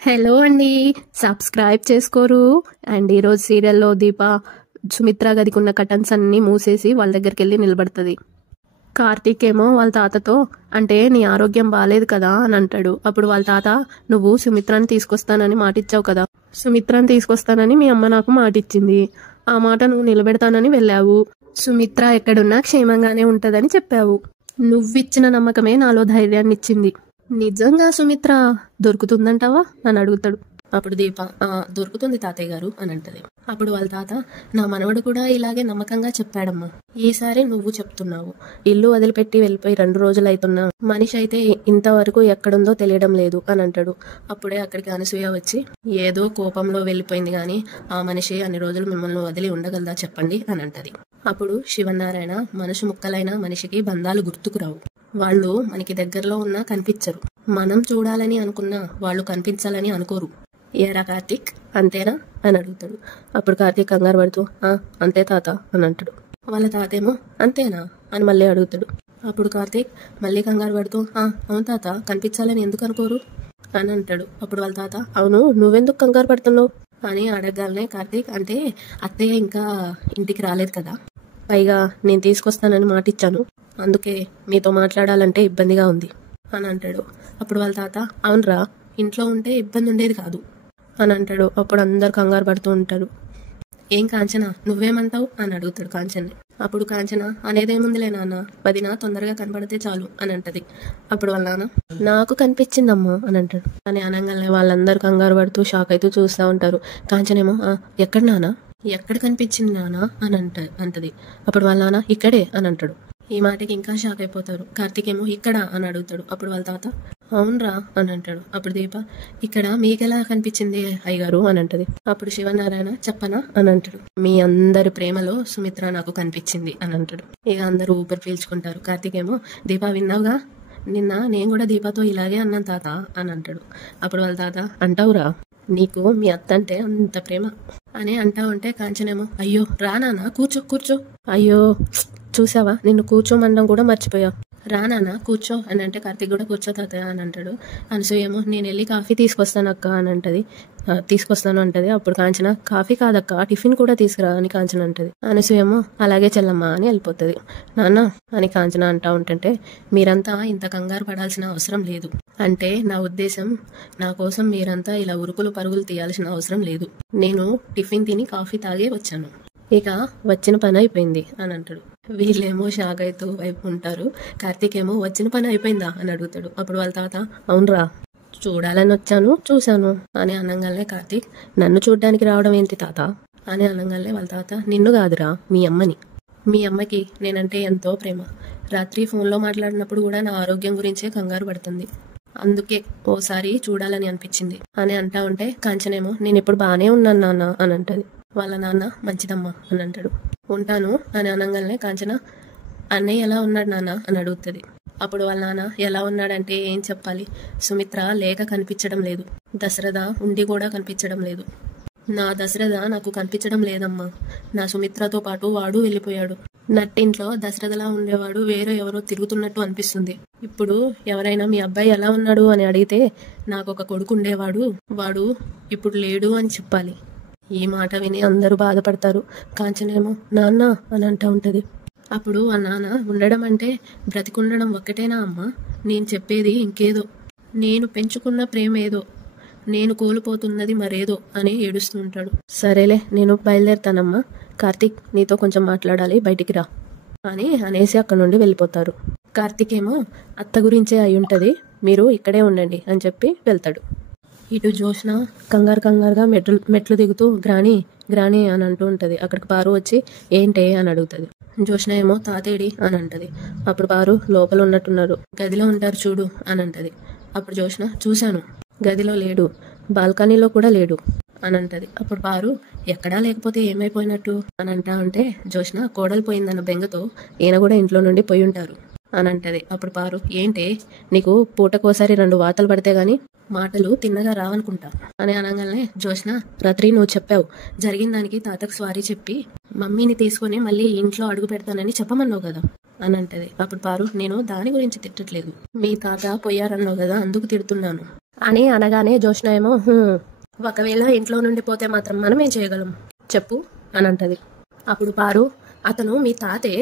Hello అండి, subscribe చేసుకోరు. And ఈరోజు సీరియల్లో దీప సుమిత్ర గదికున్న కటన్స్ అన్నీ మూసేసి వాళ్ళ దగ్గరికి వెళ్ళి నిలబడుతుంది. కార్తీక్ ఏమో వాళ్ళ తాతతో అంటే నీ ఆరోగ్యం బాగాలేదు కదా అని అంటాడు. అప్పుడు వాళ్ళ తాత, నువ్వు సుమిత్రని తీసుకొస్తానని మాటిచ్చావు కదా, సుమిత్రని తీసుకొస్తానని మీ అమ్మ నాకు మాటిచ్చింది, ఆ మాట నువ్వు నిలబెడతానని వెళ్ళావు, సుమిత్ర ఎక్కడున్నా క్షేమంగానే ఉంటదని చెప్పావు, నువ్విచ్చిన నమ్మకమే నాలో ధైర్యాన్ని ఇచ్చింది, నిజంగా సుమిత్ర దొరుకుతుందంటావా అని అడుగుతాడు. అప్పుడు దీప, దొరుకుతుంది తాతయ్య గారు అని అంటది. అప్పుడు వాళ్ళ తాత, నా మనవడు కూడా ఇలాగే నమ్మకంగా చెప్పాడమ్మా, ఈసారి నువ్వు చెప్తున్నావు, ఇల్లు వదిలిపెట్టి వెళ్ళిపోయి 2 రోజులు అవుతున్నా మనిషి అయితే ఇంతవరకు ఎక్కడుందో తెలియడం లేదు అని అంటాడు. అప్పుడే అక్కడికి అనసూయ వచ్చి, ఏదో కోపంలో వెళ్ళిపోయింది గాని ఆ మనిషి అన్ని రోజులు మిమ్మల్ని వదిలి ఉండగలదా చెప్పండి అని అంటది. అప్పుడు శివనారాయణ, మనసు ముక్కలైన మనిషికి బంధాలు గుర్తుకురావు, వాళ్ళు మనకి దగ్గరలో ఉన్నా కనిపించరు, మనం చూడాలని అనుకున్నా వాళ్ళు కనిపించాలని అనుకోరు, ఏరా కార్తీక్ అంతేనా అని అడుగుతాడు. అప్పుడు కార్తీక్ కంగారు పడుతూ, అంతే తాత అని అంటాడు. వాళ్ళ తాతేమో అంతేనా అని మళ్ళీ అడుగుతాడు. అప్పుడు కార్తీక్ మళ్ళీ కంగారు పడుతూ, అవును తాత, కనిపించాలని ఎందుకు అనుకోరు అని అంటాడు. అప్పుడు వాళ్ళ తాత, అవును నువ్వెందుకు కంగారు పడుతున్నావు అని అడగగానే కార్తీక్, అంటే అత్తయ్య ఇంకా ఇంటికి రాలేదు కదా, పైగా నేను తీసుకొస్తానని మాటిచ్చాను, అందుకే మీతో మాట్లాడాలంటే ఇబ్బందిగా ఉంది అని అంటాడు. అప్పుడు వాళ్ళ తాత, అవునరా, ఇంట్లో ఉంటే ఇబ్బంది ఉండేది కాదు అని అంటాడు. అప్పుడు అందరు కంగారు పడుతూ ఉంటారు. ఏం కాంచన, నువ్వేమంటావు అని అడుగుతాడు కాంచన్ని. అప్పుడు కాంచన, అనేదేముందిలే నాన్న, వదిన తొందరగా కనపడితే చాలు అని అంటది. అప్పుడు వాళ్ళ నాన్న, నాకు కనిపించిందమ్మా అని అంటాడు. అని అనగానే వాళ్ళందరూ కంగారు పడుతూ షాక్ అవుతూ చూస్తూ ఉంటారు. కాంచనేమో, ఎక్కడ నాన్న, ఎక్కడ కనిపించింది నాన్న అని అంటది. అప్పుడు వాళ్ళ నాన్న, ఇక్కడే అని అంటాడు. ఈ మాటకి ఇంకా షాక్ అయిపోతారు. కార్తీక్ ఏమో, ఇక్కడ అని అడుగుతాడు. అప్పుడు వాళ్ళ తాత, అవునరా అని అంటాడు. అప్పుడు దీప, ఇక్కడ మీకెలా కనిపించింది అయ్యగారు అని అంటది. అప్పుడు శివనారాయణ, చెప్పనా అని అంటాడు. మీ అందరి ప్రేమలో సుమిత్ర నాకు కనిపించింది అని అంటాడు. ఇక అందరూ ఊపిరి పీల్చుకుంటారు. కార్తీక్ ఏమో, దీప విన్నావుగా, నిన్న నేను కూడా దీపతో ఇలాగే అన్నాను తాత అని అంటాడు. అప్పుడు వాళ్ళ తాత, అంటావురా, నీకు మీ అత్త అంటే అంత ప్రేమ అని అంటా ఉంటే కాంచనేమో, అయ్యో రానా, కూర్చో కూర్చో, అయ్యో చూసావా నిన్ను కూర్చోమనడం కూడా మర్చిపోయా, రానా కూర్చో అని అంటే కార్తీక్ కూడా కూర్చో తాతయ్య అని అంటాడు. అనసూయేమో, నేను వెళ్ళి కాఫీ తీసుకొస్తాను అక్క అని అంటది. తీసుకొస్తాను అంటది. అప్పుడు కాంచన, కాఫీ కాదక్క, టిఫిన్ కూడా తీసుకురా అని కాంచన అంటది. అనసూయేమో, అలాగే చెల్లమ్మా అని వెళ్ళిపోతుంది. నాన్న అని కాంచన అంటా ఉంటుంటే, మీరంతా ఇంత కంగారు పడాల్సిన అవసరం లేదు, అంటే నా ఉద్దేశం, నా కోసం మీరంతా ఇలా ఉరుకులు పరుగులు తీయాల్సిన అవసరం లేదు, నేను టిఫిన్ తిని కాఫీ తాగే వచ్చాను, ఇక వచ్చిన పని అయిపోయింది అని అంటాడు. వీళ్ళేమో షాక్ అవుతూ వైపు ఉంటారు. కార్తీక్ ఏమో, వచ్చిన పని అయిపోయిందా అని అడుగుతాడు. అప్పుడు వాళ్ళ తాత, అవునరా, చూడాలని వచ్చాను, చూశాను అని అనగానే కార్తీక్, నన్ను చూడ్డానికి రావడం ఏంటి తాత అని అనగానే వాళ్ళ తాత, నిన్ను కాదురా, మీ అమ్మని, మీ అమ్మకి నేనంటే ఎంతో ప్రేమ, రాత్రి ఫోన్లో మాట్లాడినప్పుడు కూడా నా ఆరోగ్యం గురించే కంగారు పడుతుంది, అందుకే ఓసారి చూడాలని అనిపించింది అని అంటా ఉంటే కాంచనేమో, నేను ఇప్పుడు బాగానే ఉన్నాను నాన్న అని అంటది. వాళ్ళ నాన్న, మంచిదమ్మా అని అంటాడు. ఉంటాను అని అనగానే కాంచన, అన్నయ్య ఎలా ఉన్నాడు నాన్న అని అడుగుతుంది. అప్పుడు వాళ్ళ నాన్న, ఎలా ఉన్నాడంటే ఏం చెప్పాలి, సుమిత్ర లేక కనిపించడం లేదు, దశరథ ఉండి కూడా కనిపించడం లేదు, నా దశరథ నాకు కనిపించడం లేదమ్మా, నా సుమిత్రతో పాటు వాడు వెళ్ళిపోయాడు, నట్టింట్లో దశరథలా ఉండేవాడు వేరే ఎవరో తిరుగుతున్నట్టు అనిపిస్తుంది, ఇప్పుడు ఎవరైనా మీ అబ్బాయి ఎలా ఉన్నాడు అని అడిగితే నాకు ఒక కొడుకు ఉండేవాడు, వాడు ఇప్పుడు లేడు అని చెప్పాలి. ఈ మాట విని అందరూ బాధపడతారు. కాంచనేమో, నాన్న అని అంటూ ఉంటది. అప్పుడు ఆ నాన్న, ఉండడం అంటే బ్రతికుండడం ఒక్కటేనా అమ్మా, నేను చెప్పేది ఇంకేదో, నేను పెంచుకున్న ప్రేమ ఏదో, నేను కోల్పోతున్నది మరేదో అని ఏడుస్తూ ఉంటాడు. సరేలే, నేను బయలుదేరుతానమ్మా, కార్తీక్ నీతో కొంచెం మాట్లాడాలి, బయటికి రా అని అనేసి అక్కడ నుండి వెళ్ళిపోతారు. కార్తీక్ ఏమో, అత్త గురించే అయి ఉంటది, మీరు ఇక్కడే ఉండండి అని చెప్పి వెళ్తాడు. ఇటు జోష్న కంగారుగా మెట్లు దిగుతూ గ్రాని గ్రాని అని అంటూ ఉంటది. అక్కడికి పారు వచ్చి, ఏంటే అని అడుగుతుంది. జోష్న ఏమో, తాతేడి అని అంటది. అప్పుడు పారు, లోపల ఉన్నట్టున్నారు, గదిలో ఉంటారు చూడు అని అంటది. అప్పుడు జోష్న, చూశాను, గదిలో లేడు, బాల్కనీలో కూడా లేడు అని అంటది. అప్పుడు పారు, ఎక్కడా లేకపోతే ఏమైపోయినట్టు అని అంటా ఉంటే జోష్న, కోడలు పోయిందన్న బెంగతో ఈయన కూడా ఇంట్లో నుండి పోయి ఉంటారు అని అంటది. అప్పుడు పారు, ఏంటే నీకు పూటకోసారి 2 వాతలు పడితే గాని మాటలు తిన్నగా రావనుకుంటా అని అనగానే జోష్న, రాత్రి నువ్వు చెప్పావు, జరిగిన దానికి తాతకు సారీ చెప్పి మమ్మీని తీసుకొని మళ్ళీ ఇంట్లో అడుగు పెడతానని చెప్పమన్నావు కదా అని అంటది. అప్పుడు పారు, నేను దాని గురించి తిట్టట్లేదు, మీ తాత పోయారన్నావు కదా అందుకు తిడుతున్నాను అని అనగానే జోష్న ఏమో ఒకవేళ ఇంట్లో నుండి పోతే మాత్రం మనం ఏం చేయగలం చెప్పు అని అంటది. అప్పుడు పారు అతను మీ తాతే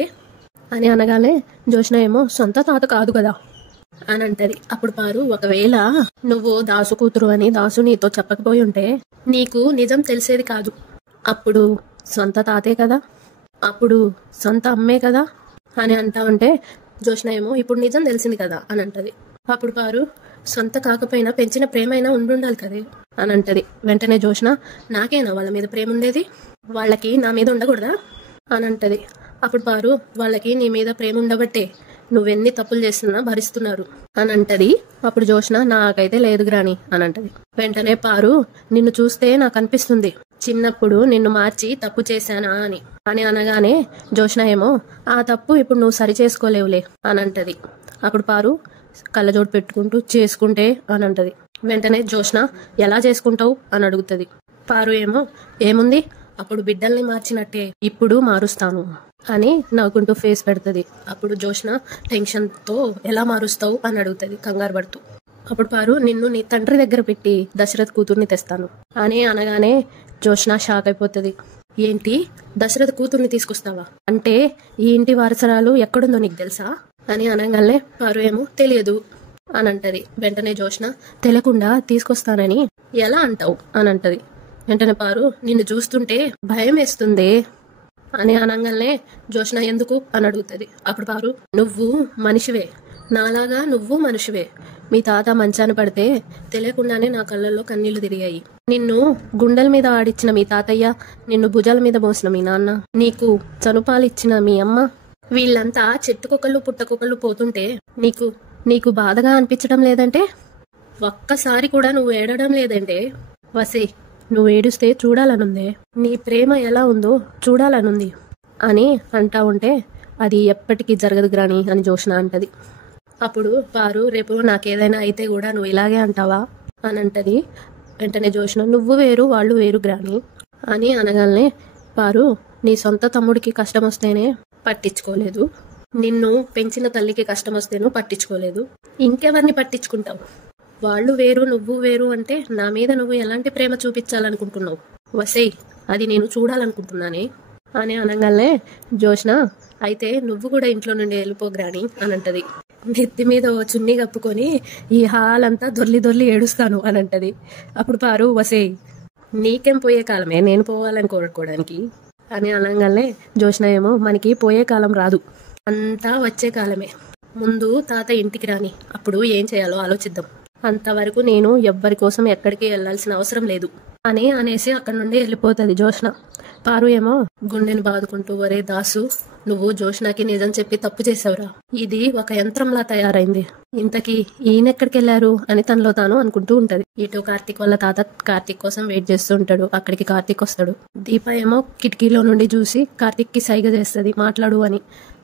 అని అనగానే జోష్న ఏమో సొంత తాత కాదు కదా అని అంటది. అప్పుడు పారు ఒకవేళ నువ్వు దాసు కూతురు అని దాసు నీతో చెప్పకపోయి ఉంటే నీకు నిజం తెలిసేది కాదు. అప్పుడు సొంత తాతే కదా, అప్పుడు సొంత అమ్మే కదా అని అంటా ఉంటే జోష్న ఏమో ఇప్పుడు నిజం తెలిసింది కదా అని అంటది. అప్పుడు పారు సొంత కాకపోయినా పెంచిన ప్రేమైనా ఉండుండాలి కదే అని అంటది. వెంటనే జోష్న నాకేనా వాళ్ళ మీద ప్రేమ ఉండేది, వాళ్ళకి నా మీద ఉండకూడదా అని అంటది. అప్పుడు పారు వాళ్ళకి నీ మీద ప్రేమ ఉండబట్టే నువ్వెన్ని తప్పులు చేస్తున్నా భరిస్తున్నారు అని అంటది. అప్పుడు జోష్న నాకైతే లేదు గ్రాని అని అంటది. వెంటనే పారు నిన్ను చూస్తే నాకు అనిపిస్తుంది చిన్నప్పుడు నిన్ను మార్చి తప్పు చేశానా అని అనగానే జోష్న ఏమో ఆ తప్పు ఇప్పుడు నువ్వు సరి చేసుకోలేవులే అని అంటది. అప్పుడు పారు కళ్ళజోడు పెట్టుకుంటూ చేసుకుంటే అని అంటది. వెంటనే జోష్న ఎలా చేసుకుంటావు అని అడుగుతుంది. పారు ఏమో ఏముంది అప్పుడు బిడ్డల్ని మార్చినట్టే ఇప్పుడు మారుస్తాను అని నవ్వుకుంటూ ఫేస్ పెడుతుంది. అప్పుడు జోష్న టెన్షన్తో ఎలా మారుస్తావు అని అడుగుతుంది కంగారు పడుతూ. అప్పుడు పారు నిన్ను నీ తండ్రి దగ్గర పెట్టి దశరథ్ కూతుర్ని తెస్తాను అని అనగానే జోష్న షాక్ అయిపోతుంది. ఏంటి దశరథ్ కూతుర్ని తీసుకొస్తావా అంటే ఈ ఇంటి వారసరాలు ఎక్కడుందో నీకు తెలుసా అని అనగానే పారు ఏమో తెలియదు అని అంటది. వెంటనే జోష్న తెలియకుండా తీసుకొస్తానని ఎలా అంటావు అని అంటది. వెంటనే పారు నిన్ను చూస్తుంటే భయం వేస్తుంది అని అనగానే జోష్న ఎందుకు అని అడుగుతుంది. అప్పుడు పారు నువ్వు మనిషివే, నాలాగా నువ్వు మనిషివే. మీ తాత మంచాన పడితే తెలియకుండానే నా కళ్ళల్లో కన్నీళ్లు తిరిగాయి. నిన్ను గుండెల మీద ఆడిచ్చిన మీ తాతయ్య, నిన్ను భుజాల మీద మోసిన మీ నాన్న, నీకు చనుపాలిచ్చిన మీ అమ్మ, వీళ్ళంతా చెట్టుకొకళ్ళు పుట్టకొకళ్ళు పోతుంటే నీకు బాధగా అనిపించడం లేదంటే, ఒక్కసారి కూడా నువ్వు ఏడడం లేదంటే, వసి నువ్వు ఏడుస్తే చూడాలనుందే, నీ ప్రేమ ఎలా ఉందో చూడాలనుంది అని అంటా ఉంటే అది ఎప్పటికీ జరగదు గ్రాని అని జోష్న అంటది. అప్పుడు పారు రేపు నాకేదైనా అయితే కూడా నువ్వు ఇలాగే అంటావా అని అంటది. వెంటనే జోష్న నువ్వు వేరు వాళ్ళు వేరు గ్రాని అని అనగానే పారు నీ సొంత తమ్ముడికి కష్టం వస్తేనే పట్టించుకోలేదు, నిన్ను పెంచిన తల్లికి కష్టం వస్తేనూ పట్టించుకోలేదు, ఇంకెవరిని పట్టించుకుంటావు? వాళ్ళు వేరు నువ్వు వేరు అంటే నా మీద నువ్వు ఎలాంటి ప్రేమ చూపించాలనుకుంటున్నావు వసై, అది నేను చూడాలనుకుంటున్నానే అని అనగానే జోష్న అయితే నువ్వు కూడా ఇంట్లో నుండి వెళ్ళిపోగ్రాని అని అంటది. నెత్తి మీద ఓ చున్నీ కప్పుకొని ఈ హాల్ అంతా దొర్లి ఏడుస్తాను అని అంటది. అప్పుడు పారు వసే నీకేం పోయే కాలమే నేను పోవాలని కోరుకోవడానికి అని అనగానే జోష్న ఏమో మనకి పోయే కాలం రాదు, అంతా వచ్చే కాలమే, ముందు తాత ఇంటికి రాని అప్పుడు ఏం చేయాలో ఆలోచిద్దాం, అంతవరకు నేను ఎవ్వరి కోసం ఎక్కడికి వెళ్లాల్సిన అవసరం లేదు అని అనేసి అక్కడి నుండి వెళ్ళిపోతుంది జోష్న. పారు ఏమో గుండెని బాదుకుంటూ ఒరే దాసు నువ్వు జోష్నకి నిజం చెప్పి తప్పు చేసావురా, ఇది ఒక యంత్రంలా తయారైంది, ఇంతకీ ఈయనెక్కడికి వెళ్ళారు అని తనలో తాను అనుకుంటూ ఉంటది. ఇటు కార్తీక్ వాళ్ళ తాత కార్తీక్ కోసం వెయిట్ చేస్తూ ఉంటాడు. అక్కడికి కార్తీక్ వస్తాడు. దీప ఏమో కిటికీలో నుండి చూసి కార్తీక్ కి సైగ చేస్తుంది మాట్లాడు అని.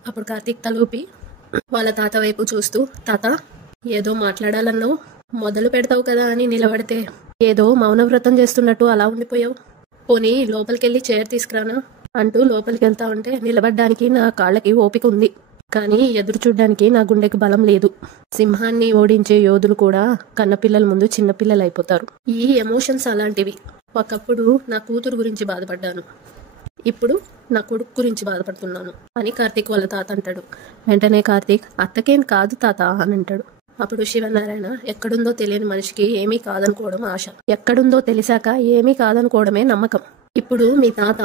అప్పుడు కార్తీక్ తలూపి వాళ్ళ తాత వైపు చూస్తూ తాత ఏదో మాట్లాడాలన్నావు, మొదలు పెడతావు కదా అని నిలబడితే ఏదో మౌనవ్రతం చేస్తున్నట్టు అలా ఉండిపోయావు, పోనీ లోపలికెళ్ళి చైర్ తీసుకురానా అంటూ లోపలికి వెళ్తా ఉంటే నిలబడ్డానికి నా కాళ్ళకి ఓపిక ఉంది, కానీ ఎదురు చూడ్డానికి నా గుండెకి బలం లేదు. సింహాన్ని ఓడించే యోధులు కూడా కన్నపిల్లల ముందు చిన్నపిల్లలు అయిపోతారు. ఈ ఎమోషన్స్ అలాంటివి. ఒకప్పుడు నా కూతురు గురించి బాధపడ్డాను, ఇప్పుడు నా కొడుకు గురించి బాధపడుతున్నాను అని కార్తీక్ వాళ్ళ తాత అంటాడు. వెంటనే కార్తీక్ అత్తకేం కాదు తాత అని అంటాడు. అప్పుడు శివనారాయణ ఎక్కడుందో తెలియని మనిషికి ఏమీ కాదనుకోవడం ఆశ, ఎక్కడుందో తెలిసాక ఏమీ కాదనుకోవడమే నమ్మకం. ఇప్పుడు మీ తాత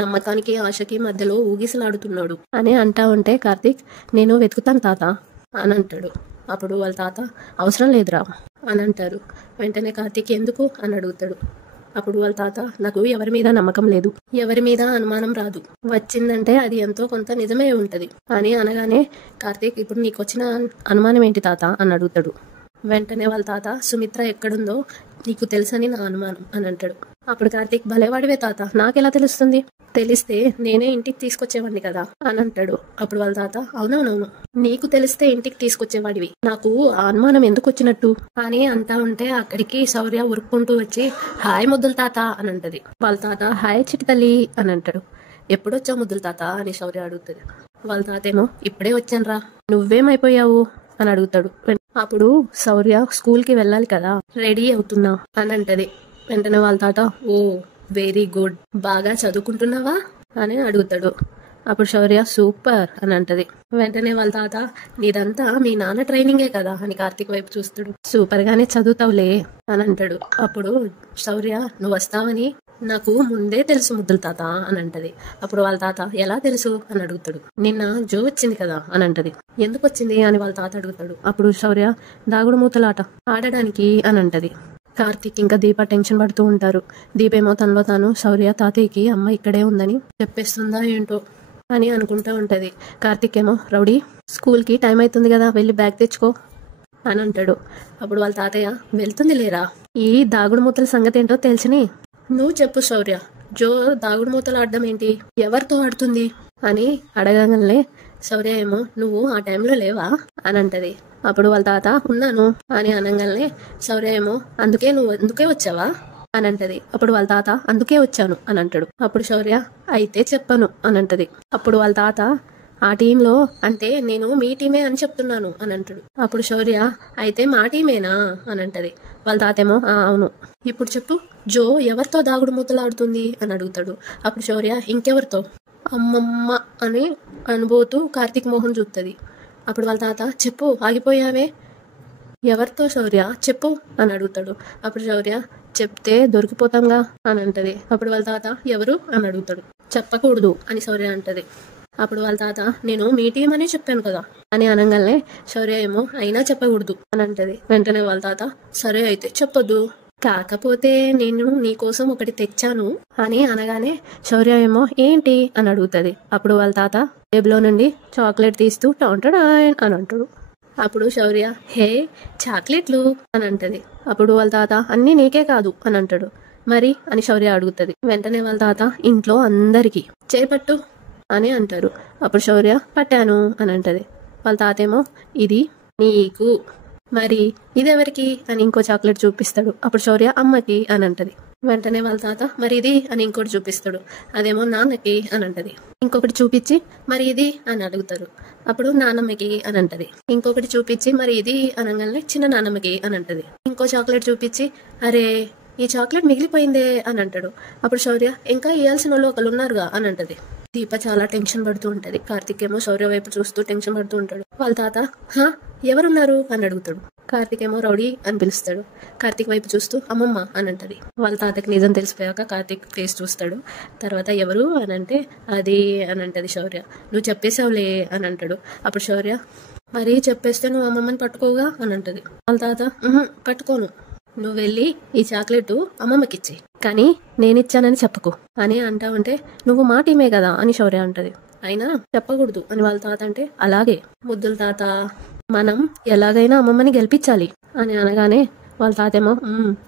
నమ్మకానికి ఆశకి మధ్యలో ఊగిసలాడుతున్నాడు అని అంటా ఉంటే కార్తీక్ నేను వెతుకుతాను తాత అని అంటాడు. అప్పుడు వాళ్ళ తాత అవసరం లేదురా అని అంటారు. వెంటనే కార్తీక్ ఎందుకు అని అడుగుతాడు. అప్పుడు వాళ్ళ తాత నాకు ఎవరి మీద నమ్మకం లేదు, ఎవరి మీద అనుమానం రాదు, వచ్చిందంటే అది ఎంతో కొంత నిజమే ఉంటది అని అనగానే కార్తీక్ ఇప్పుడు నీకు వచ్చిన అనుమానం ఏంటి తాత అని అడుగుతాడు. వెంటనే వాళ్ళ తాత సుమిత్ర ఎక్కడుందో నీకు తెలుసని నా అనుమానం అని అంటాడు. అప్పుడు కార్తీక్ భలేవాడివే తాత, నాకెలా తెలుస్తుంది, తెలిస్తే నేనే ఇంటికి తీసుకొచ్చేవాడిని కదా అని అంటాడు. అప్పుడు వాళ్ళ తాత అవునవునవును నీకు తెలిస్తే ఇంటికి తీసుకొచ్చేవాడివి, నాకు ఆ అనుమానం ఎందుకు వచ్చినట్టు అని అంటా ఉంటే అక్కడికి శౌర్య ఉరుక్కుంటూ వచ్చి హాయ్ ముద్దుల తాత అని అంటది. వాళ్ళ తాత హాయ్ చిటి తల్లి అని అంటాడు. ఎప్పుడొచ్చావు ముద్దుల తాత అని శౌర్య అడుగుతుంది. వాళ్ళ తాత ఏమో ఇప్పుడే వచ్చానురా, నువ్వేమైపోయావు అని అడుగుతాడు. అప్పుడు శౌర్య స్కూల్కి వెళ్ళాలి కదా, రెడీ అవుతున్నా అని అంటది. వెంటనే వాళ్ళ తాత ఓ వెరీ గుడ్, బాగా చదువుకుంటున్నావా అని అడుగుతాడు. అప్పుడు శౌర్య సూపర్ అని అంటది. వెంటనే వాళ్ళ తాత నీదంతా మీ నాన్న ట్రైనింగే కదా అని కార్తీక్ వైపు చూస్తాడు. సూపర్ గానే చదువుతావులే అని అంటాడు. అప్పుడు శౌర్య నువ్వు వస్తావని నాకు ముందే తెలుసు ముద్దుల తాత అని అంటది. అప్పుడు వాళ్ళ తాత ఎలా తెలుసు అని అడుగుతాడు. నిన్న జో వచ్చింది కదా అని అంటది. ఎందుకు వచ్చింది అని వాళ్ళ తాత అడుగుతాడు. అప్పుడు శౌర్య దాగుడు మూతలాట ఆడడానికి అని అంటది. కార్తీక్ ఇంకా దీప టెన్షన్ పడుతూ ఉంటారు. దీపేమో తనలో తాను శౌర్య తాతయ్యకి అమ్మ ఇక్కడే ఉందని చెప్పేస్తుందా ఏంటో అని అనుకుంటూ ఉంటది. కార్తీక్ ఏమో రౌడీ స్కూల్కి టైం అవుతుంది కదా, వెళ్ళి బ్యాగ్ తెచ్చుకో అని అంటాడు. అప్పుడు వాళ్ళ తాతయ్య వెళ్తుంది లేరా, ఈ దాగుడు మూతల సంగతి ఏంటో తెలిసిని నువ్వు చెప్పు శౌర్య, జో దాగుడు మూతలు ఆడడం ఏంటి, ఎవరితో ఆడుతుంది అని అడగగానే శౌర్య ఏమో నువ్వు ఆ టైంలో లేవా అని అంటది. అప్పుడు వాళ్ళ తాత ఉన్నాను అని అనగానే శౌర్య ఏమో అందుకే వచ్చావా అని అంటది. అప్పుడు వాళ్ళ తాత అందుకే వచ్చాను అని అంటాడు. అప్పుడు శౌర్య అయితే చెప్పను అని అంటది. అప్పుడు వాళ్ళ తాత ఆ టీంలో అంటే నేను మీ టీమే అని చెప్తున్నాను అని అంటాడు. అప్పుడు శౌర్య అయితే మా టీమేనా అని అంటది. వాళ్ళ తాతేమో అవును, ఇప్పుడు చెప్పు జో ఎవరితో దాగుడు మూతలాడుతుంది అని అడుగుతాడు. అప్పుడు శౌర్య ఇంకెవరితో, అమ్మమ్మ అని అనుబోతూ కార్తీక్ మోహన్ చూస్తుంది. అప్పుడు వాళ్ళ తాత చెప్పు ఆగిపోయావే, ఎవరితో శౌర్య చెప్పు అని అడుగుతాడు. అప్పుడు శౌర్య చెప్తే దొరికిపోతాంగా అని అంటది. అప్పుడు వాళ్ళ తాత ఎవరు అని అడుగుతాడు. చెప్పకూడదు అని శౌర్య అంటది. అప్పుడు వాళ్ళ తాత నేను మీ టీం అని చెప్పాను కదా అని అనగానే శౌర్య ఏమో అయినా చెప్పకూడదు అని అంటది. వెంటనే వాళ్ళ తాత సరే అయితే చెప్పొద్దు, కాకపోతే నేను నీకోసం ఒకటి తెచ్చాను అని అనగానే శౌర్య ఏమో ఏంటి అని అడుగుతుంది. అప్పుడు వాళ్ళ తాత టేబుల్లో నుండి చాక్లెట్ తీస్తూ టాంటాడాన్ అని అంటాడు. అప్పుడు శౌర్య హే చాక్లెట్లు అని అంటది. అప్పుడు వాళ్ళ తాత అన్నీ నీకే కాదు అని అంటాడు. మరి అని శౌర్య అడుగుతుంది. వెంటనే వాళ్ళ తాత ఇంట్లో అందరికీ చేపట్టు అని అంటారు. అప్పుడు శౌర్య పట్టాను అని అంటది. వాళ్ళ తాతేమో ఇది నీకు, మరి ఇదెవరికి అని ఇంకో చాక్లెట్ చూపిస్తాడు. అప్పుడు శౌర్య అమ్మకి అని అంటది. వెంటనే వాళ్ళ తాత మరి ఇది అని ఇంకోటి చూపిస్తాడు. అదేమో నాన్నకి అని అంటది. ఇంకొకటి చూపించి మరి ఇది అని అడుగుతారు. అప్పుడు నాన్నమ్మకి అని అంటది. ఇంకొకటి చూపించి మరి ఇది అనగానే చిన్న నాన్నమ్మకి అని అంటది. ఇంకో చాక్లెట్ చూపించి అరే ఈ చాక్లెట్ మిగిలిపోయిందే అని అంటాడు. అప్పుడు శౌర్య ఇంకా ఇవ్వాల్సిన వాళ్ళు ఒకళ్ళు ఉన్నారుగా అని అంటది. దీప చాలా టెన్షన్ పడుతూ ఉంటది. కార్తీక్ ఏమో శౌర్య వైపు చూస్తూ టెన్షన్ పడుతూ ఉంటాడు. వాళ్ళ తాత ఎవరున్నారు అని అడుగుతాడు. కార్తీక్ ఏమో రౌడీ అని పిలుస్తాడు. కార్తీక్ వైపు చూస్తూ అమ్మమ్మ అని అంటది. వాళ్ళ తాతకి నిజం తెలిసిపోయాక కార్తీక్ ఫేస్ చూస్తాడు. తర్వాత ఎవరు అని అంటే అది అని అంటది శౌర్య. నువ్వు చెప్పేసావులే అని అంటాడు. అప్పుడు శౌర్య మరి చెప్పేస్తే నువ్వు అమ్మమ్మని పట్టుకోగా అని అంటది. వాళ్ళ తాత పట్టుకోను, నువ్వు వెళ్ళి ఈ చాక్లెట్ అమ్మమ్మకిచ్చి కానీ నేనిచ్చానని చెప్పకు అని అంటా ఉంటే నువ్వు మా టీమే కదా అని శౌర్య అంటది. అయినా చెప్పకూడదు అని వాళ్ళ తాత అంటే అలాగే ముద్దుల తాత మనం ఎలాగైనా అమ్మమ్మని గెలిపించాలి అని అనగానే వాళ్ళ తాతేమో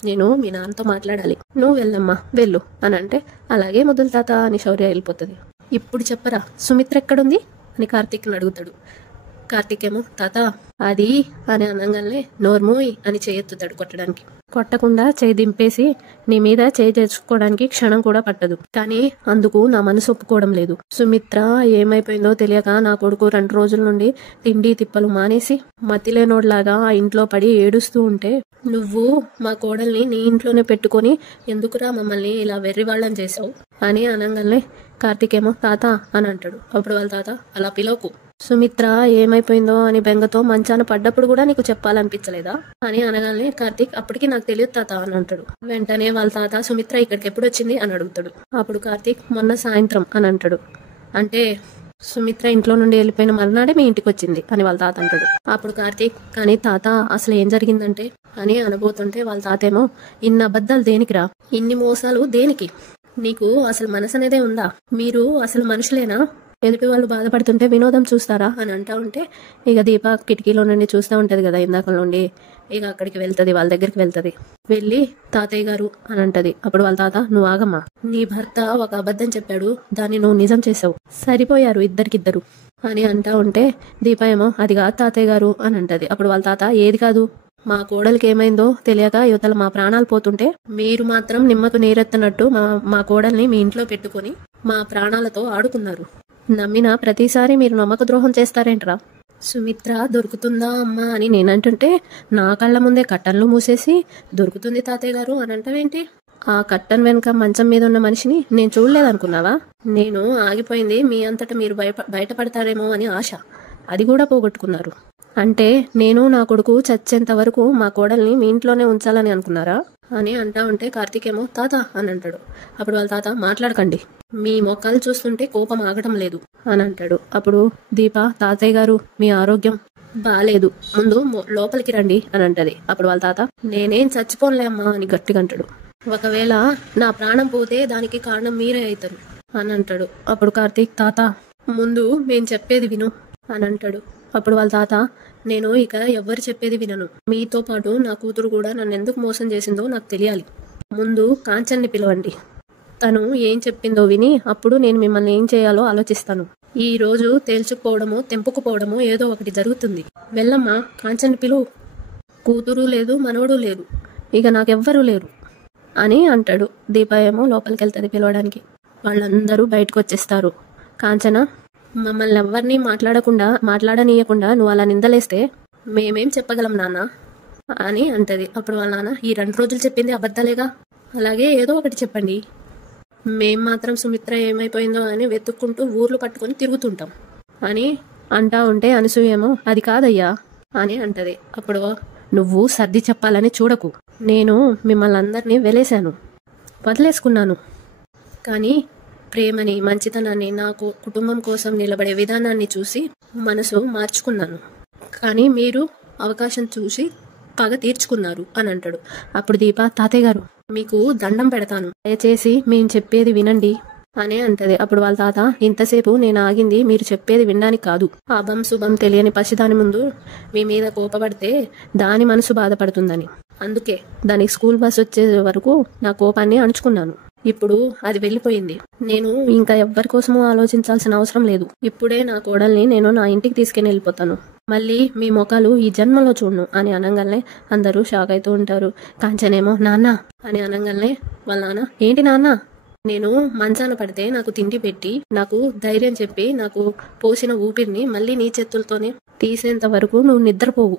నేను మీ నాన్నతో మాట్లాడాలి, నువ్వు వెళ్ళమ్మా వెళ్ళు అని అంటే అలాగే ముద్దుల తాత అని శౌర్య వెళ్ళిపోతుంది. ఇప్పుడు చెప్పరా సుమిత్ర ఎక్కడుంది అని కార్తీక్ని అడుగుతాడు. కార్తీక్ ఏమో తాత అది అని అనగానే నోర్మోయ్ అని చేయెత్తుతాడు కొట్టడానికి. కొట్టకుండా చేయి దింపేసి నీ మీద చేయి తెచ్చుకోవడానికి క్షణం కూడా పట్టదు. కానీ అందుకు నా మనసు ఒప్పుకోవడం లేదు. సుమిత్ర ఏమైపోయిందో తెలియక నా కొడుకు 2 రోజుల నుండి తిండి తిప్పలు మానేసి మతిలేనోడ్లాగా ఆ ఇంట్లో పడి ఏడుస్తూ ఉంటే నువ్వు మా కోడల్ని నీ ఇంట్లోనే పెట్టుకొని ఎందుకురా మమ్మల్ని ఇలా వెర్రివాళ్ళని చేసావు అని అనగానే కార్తీక్ ఏమో తాత అని అంటాడు. అప్పుడు వాళ్ళ తాత అలా పిలవకు, సుమిత్ర ఏమైపోయిందో అని బెంగతో మంచాన పడ్డప్పుడు కూడా నీకు చెప్పాలనిపించలేదా అని అనగానే కార్తీక్ అప్పటికి నాకు తెలియదు తాత అని అంటాడు. వెంటనే వాళ్ళ తాత సుమిత్ర ఇక్కడికి ఎప్పుడు వచ్చింది అని అడుగుతాడు. అప్పుడు కార్తీక్ మొన్న సాయంత్రం అని అంటాడు. అంటే సుమిత్ర ఇంట్లో నుండి వెళ్ళిపోయిన మర్నాడే మీ ఇంటికి వచ్చింది అని వాళ్ళ తాత అంటాడు. అప్పుడు కార్తీక్ కానీ తాత అసలు ఏం జరిగిందంటే అని అనబోతుంటే వాళ్ళ తాతేమో ఇన్ని అబద్ధాలు దేనికిరా, ఇన్ని మోసాలు దేనికి, నీకు అసలు మనసు అనేదే ఉందా, మీరు అసలు మనుషులేనా, ఎదుటి వాళ్ళు బాధపడుతుంటే వినోదం చూస్తారా అని అంటా ఉంటే ఇక దీప కిటికీలో నుండి చూస్తూ ఉంటది కదా ఇందాక నుండి. ఇక అక్కడికి వెళ్తుంది, వాళ్ళ దగ్గరికి వెళ్తుంది. వెళ్ళి తాతయ్య గారు అని అంటది. అప్పుడు వాళ్ళ తాత నువ్వు ఆగమ్మా, నీ భర్త ఒక అబద్ధం చెప్పాడు, దాన్ని నువ్వు నిజం చేసావు, సరిపోయారు ఇద్దరికిద్దరు అని అంటా ఉంటే దీప ఏమో అది కాదు తాతయ్య గారు అని అంటది. అప్పుడు వాళ్ళ తాత ఏది కాదు, మా కోడలికి ఏమైందో తెలియక యువతల మా ప్రాణాలు పోతుంటే మీరు మాత్రం నిమ్మకు నీరెత్తనట్టు మా కోడల్ని మీ ఇంట్లో పెట్టుకొని మా ప్రాణాలతో ఆడుకున్నారు. నమ్మిన ప్రతిసారి మీరు నమ్మక ద్రోహం చేస్తారేంట్రా, సుమిత్ర దొరుకుతుందా అమ్మా అని నేనంటుంటే నా కళ్ళ ముందే కట్టన్లు మూసేసి దొరుకుతుంది తాతయ్య గారు అని అంటావేంటి? ఆ కట్టన్ వెనుక మంచం మీద ఉన్న మనిషిని నేను చూడలేదనుకున్నావా? నేను ఆగిపోయింది మీ అంతటా మీరు బయటపడతారేమో అని ఆశ. అది కూడా పోగొట్టుకున్నారు. అంటే నేను నా కొడుకు చచ్చేంత వరకు మా కోడల్ని మీ ఇంట్లోనే ఉంచాలని అనుకున్నారా అని అంటా ఉంటే కార్తీక్ ఏమో తాత అని అంటాడు. అప్పుడు వాళ్ళ తాత మాట్లాడకండి, మీ మొక్కలు చూస్తుంటే కోపం ఆగటం లేదు అని అంటాడు. అప్పుడు దీప తాతయ్య గారు మీ ఆరోగ్యం బాలేదు, ముందు లోపలికి రండి అని అంటది. అప్పుడు వాళ్ళ తాత నేనేం చచ్చిపోనులే అమ్మా అని గట్టిగా అంటాడు. ఒకవేళ నా ప్రాణం పోతే దానికి కారణం మీరే అవుతారు అని అంటాడు. అప్పుడు కార్తీక్ తాత ముందు మేం చెప్పేది విను అని అంటాడు. అప్పుడు వాళ్ళ తాత నేను ఇక ఎవ్వరు చెప్పేది వినను, మీతో పాటు నా కూతురు కూడా నన్ను ఎందుకు మోసం చేసిందో నాకు తెలియాలి. ముందు కాంచన్ని పిలవండి, తను ఏం చెప్పిందో విని అప్పుడు నేను మిమ్మల్ని ఏం చేయాలో ఆలోచిస్తాను. ఈ రోజు తేల్చుకుపోవడమో తెంపుకుపోవడమో ఏదో ఒకటి జరుగుతుంది. వెళ్ళమ్మా కాంచన్ని పిలువు, కూతురు లేదు మనవడు లేదు, ఇక నాకెవ్వరూ లేరు అని అంటాడు. దీప ఏమో లోపలికి వెళ్తుంది పిలవడానికి. వాళ్ళందరూ బయటకు వచ్చేస్తారు. కాంచన మమ్మల్ని ఎవరిని మాట్లాడనీయకుండా నువ్వు అలా నిందలేస్తే మేమేం చెప్పగలం నాన్న అని అంటది. అప్పుడు వాళ్ళ నాన్న ఈ 2 రోజులు చెప్పింది అబద్ధాలేగా, అలాగే ఏదో ఒకటి చెప్పండి, మేం మాత్రం సుమిత్ర ఏమైపోయిందో అని వెతుక్కుంటూ ఊర్లు పట్టుకొని తిరుగుతుంటాం అని అంటా ఉంటే అనసూయేమో అది కాదయ్యా అని అంటది. అప్పుడు నువ్వు సర్ది చెప్పాలని చూడకు, నేను మిమ్మల్ని అందరినీ వెలేశాను, వదిలేసుకున్నాను, కానీ ప్రేమని మంచితనాన్ని నాకు కుటుంబం కోసం నిలబడే విధానాన్ని చూసి మనసు మార్చుకున్నాను, కానీ మీరు అవకాశం చూసి పగ తీర్చుకున్నారు అని అంటాడు. అప్పుడు దీప తాతయ్య గారు మీకు దండం పెడతాను, దయచేసి మేము చెప్పేది వినండి అనే అంటది. అప్పుడు వాళ్ళ తాత ఇంతసేపు నేను ఆగింది మీరు చెప్పేది వినడానికి కాదు, అభం శుభం తెలియని పసిదాని ముందు మీ మీద కోపపడితే దాని మనసు బాధపడుతుందని, అందుకే దానికి స్కూల్ బస్ వచ్చే వరకు నా కోపాన్ని అణుచుకున్నాను. ఇప్పుడు అది వెళ్ళిపోయింది, నేను ఇంకా ఎవ్వరి కోసమూ ఆలోచించాల్సిన అవసరం లేదు. ఇప్పుడే నా కోడల్ని నేను నా ఇంటికి తీసుకెళ్ళి వెళ్ళిపోతాను, మళ్ళీ మీ మొఖాలు ఈ జన్మలో చూడను అని అనగానే అందరూ షాక్ అవుతూ ఉంటారు. కాంచనేమో నాన్న అని అనగానే వాళ్ళ నాన్న ఏంటి నాన్న, నేను మంచాన పడితే నాకు తిండి పెట్టి నాకు ధైర్యం చెప్పి నాకు పోసిన ఊపిరిని మళ్ళీ నీ చేతులతోనే తీసేంత వరకు నువ్వు నిద్రపోవు,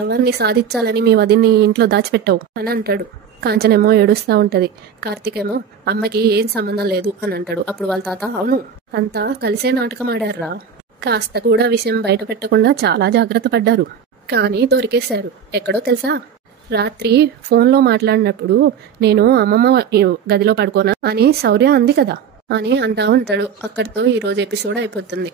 ఎవరిని సాధించాలని మీ వదిన్ని ఇంట్లో దాచిపెట్టావు అని అంటాడు. కాంచనేమో ఏడుస్తూ ఉంటది. కార్తీక్ ఏమో అమ్మకి ఏం సంబంధం లేదు అని అంటాడు. అప్పుడు వాళ్ళ తాత అవును అంతా కలిసే నాటకం ఆడారా, కాస్త కూడా విషయం బయట పెట్టకుండా చాలా జాగ్రత్త పడ్డారు, కానీ దొరికేశారు ఎక్కడో తెలుసా, రాత్రి ఫోన్లో మాట్లాడినప్పుడు నేను అమ్మమ్మ గదిలో పడుకోనా అని శౌర్య అంది కదా అని అంటా ఉంటాడు. అక్కడితో ఈరోజు ఎపిసోడ్ అయిపోతుంది.